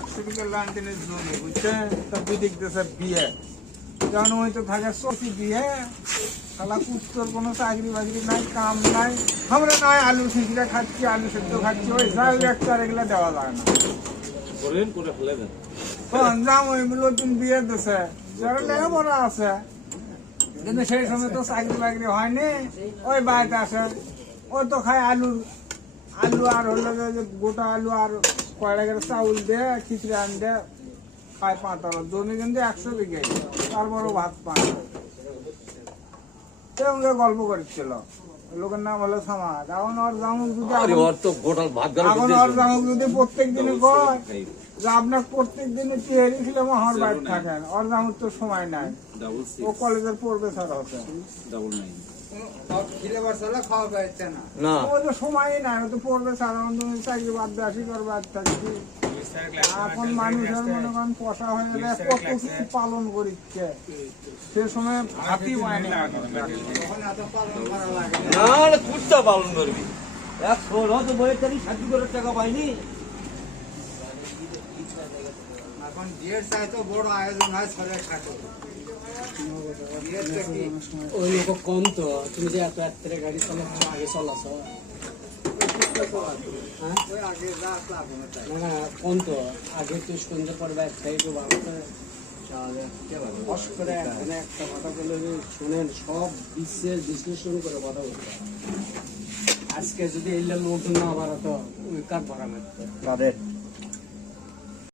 100 বিঘা লান্টিনের জমি বুঝছেন, তা বিদিক দেশে বিয়ে যেমন ওই তো থাকে সসি বিয়ে শালা কুত্তর কোনো চাকরি বাকরি নাই, কাম নাই, আমরা নাই আলু সিঁচড়া খাচ্ছি, আলু সেদ্ধ খাচ্ছি, ওই যাই একটা এগুলা দেওয়া যায় না। যাম ওইগুলো তুমি বিয়ে দেশে যারা লেখাপড়া আছে, কিন্তু সেই সময় তো চাকরি বাকরি হয়নি, ওই বাড়িতে আসে ওই তো খায় আলু আর হলো যে গোটা আলু আর কয়টা করে চাউল দিয়ে খিচড়ি আন দিয়ে খায় পাঁতাল জমি কিন্তু 100 বিঘে, তারপরও ভাত পান। সঙ্গে গল্প করছিল, লোকের নাম হলো সমাজ। এখন ওর জামুক যদি প্রত্যেক দিনে কয় যে আপনার প্রত্যেক দিনে তিহারি ছিলাম আমার বাড়ি থাকেন, ওর জামুক তো সময় নাই, ও কলেজের পড়বে স্যার হচ্ছে সময় নাই, তো পড়বে স্যার চাকরি বাদ দিয়ে আসি কর বাদ থাকছি। এখন মানুষের মনে করেন পয়সা হয়ে গেলে কত কিছু পালন করিচ্ছে, সে সময় হাতি পায় না, পালন করবি টাকা পাইনি। এখন বিয়ের চাই তো বড় আয়োজন হয়, ছড়ে খাটো ওই লোক কম তো, তুমি যে এত রাত্রে গাড়ি চালাচ্ছ, আগে চলাছ না কম তো, আগে তুই সন্ধ্যে পর্বে একটাই তো ভালো করে একটা কথা বলে শুনেন, সব বিশ্বের বিশ্লেষণ করে কথা বলতে। আজকে যদি এলে লোক না আবার তো ওই কার পরামর্শ